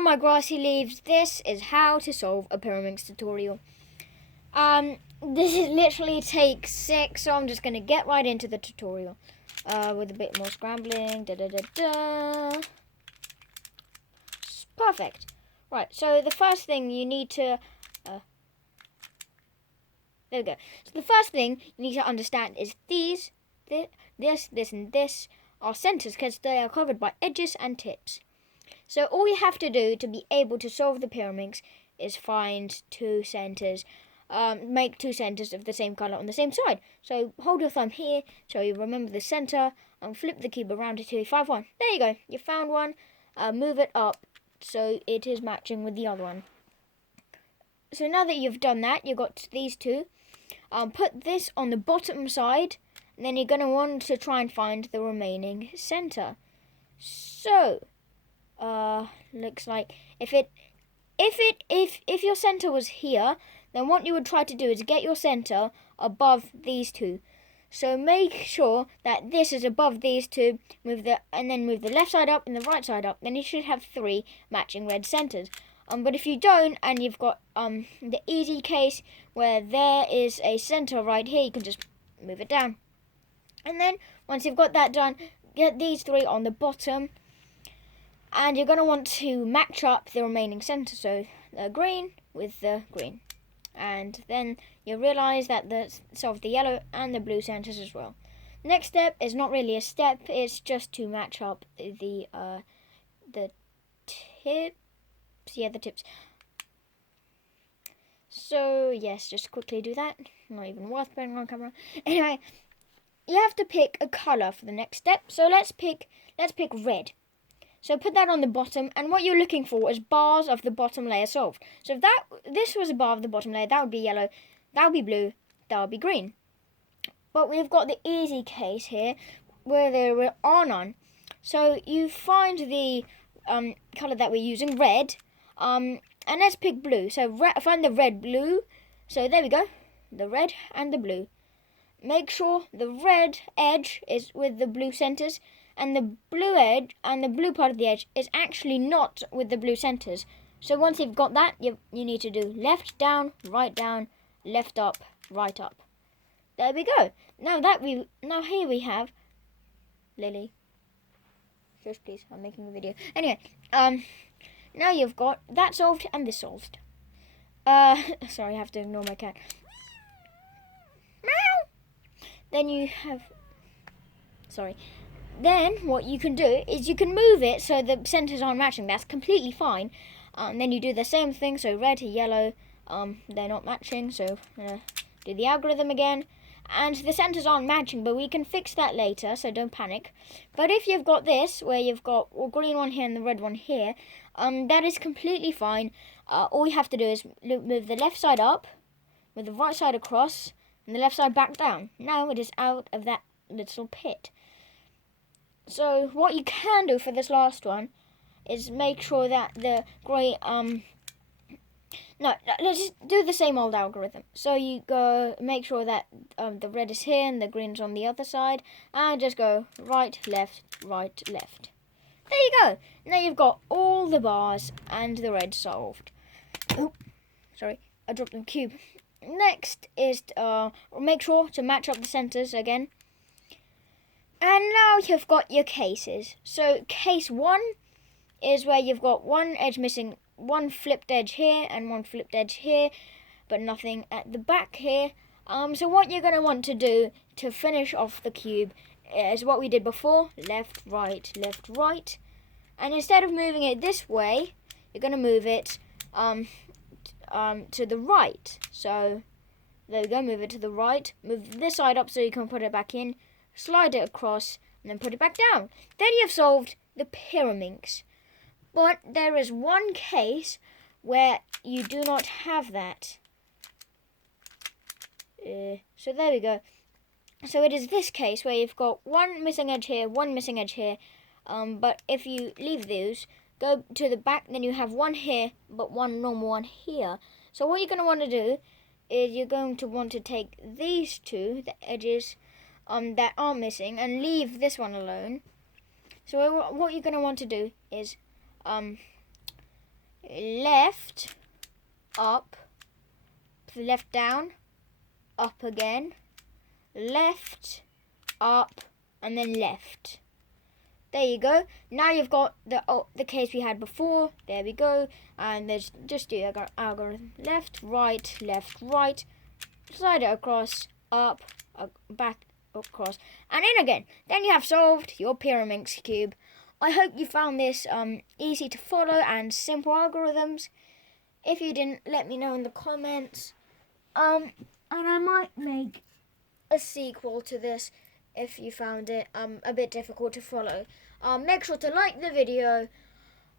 My grassy leaves, this is how to solve a Pyraminx tutorial. This is literally take 6, so I'm just going to get right into the tutorial with a bit more scrambling. Perfect. Right, so the first thing you need to there we go. So the first thing you need to understand is this, and this are centers because they are covered by edges and tips. So all you have to do to be able to solve the Pyraminx is find two centers. Make two centers of the same color on the same side. So hold your thumb here so you remember the center and flip the cube around until you find one. There you go. You found one. Move it up so it is matching with the other one. So now that you've done that, you've got these two. Put this on the bottom side, and then you're going to want to try and find the remaining center. So looks like if your center was here, then what you would try to do is get your center above these two. So make sure that this is above these two, and then move the left side up and the right side up. Then you should have 3 matching red centers. But if you don't, and you've got the easy case where there is a center right here, you can just move it down. And then once you've got that done, get these 3 on the bottom. And you're going to want to match up the remaining center, so the green with the green. And then you realise that solve the yellow and the blue centers as well. Next step is not really a step, it's just to match up the tips. Yeah, the tips. So yes, just quickly do that. Not even worth putting on camera. Anyway, you have to pick a colour for the next step. So let's pick red. So put that on the bottom, and what you're looking for is bars of the bottom layer solved. So if this was a bar of the bottom layer, that would be yellow, that would be blue, that would be green. But we've got the easy case here, where there are none. So you find the colour that we're using, red, and let's pick blue. So find the red, blue. So there we go, the red and the blue. Make sure the red edge is with the blue centers, and the blue edge and the blue part of the edge is actually not with the blue centers. So once you've got that, you need to do left down, left up, right up. There we go. Now here we have Lily. Shush, please. I'm making a video. Anyway, now you've got that solved and this solved. Sorry, I have to ignore my cat. Meow. Then you have. Sorry. Then what you can do is you can move it so the centers aren't matching. That's completely fine. And then you do the same thing. So red to yellow, they're not matching. So do the algorithm again. And the centers aren't matching, but we can fix that later, so don't panic. But if you've got this, where you've got a green one here and the red one here, that is completely fine. All you have to do is move the left side up, with the right side across, and the left side back down. Now it is out of that little pit. So what you can do for this last one is make sure that the grey, no, let's just do the same old algorithm. So you go, make sure that the red is here and the green's on the other side, and just go right, left, right, left. There you go. Now you've got all the bars and the red solved. Oh, sorry, I dropped the cube. Next is make sure to match up the centers again. And now you've got your cases. So case 1 is where you've got one edge missing, one flipped edge here and one flipped edge here, but nothing at the back here. So what you're going to want to do to finish off the cube is what we did before, left, right, and instead of moving it this way, you're going to move it to the right. So there we go, move it to the right, move this side up so you can put it back in, slide it across, and then put it back down. Then you've solved the Pyraminx. But there is one case where you do not have that. So there we go. So it is this case where you've got one missing edge here, one missing edge here. But if you leave those, go to the back, then you have one here, but one normal one here. So what you're going to want to do is you're going to want to take these two, the edges that are missing, and leave this one alone. So what you're going to want to do is left, up, left down, up again, left, up, and then left. There you go. Now you've got the case we had before. There we go. And there's just do algorithm. Left, right, slide it across, up, back, across, and in again. Then you have solved your Pyraminx cube. I hope you found this easy to follow and simple algorithms. If you didn't, let me know in the comments. And I might make a sequel to this if you found it a bit difficult to follow. Make sure to like the video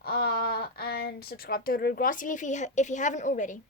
and subscribe to the Grassy Leaf if you haven't already.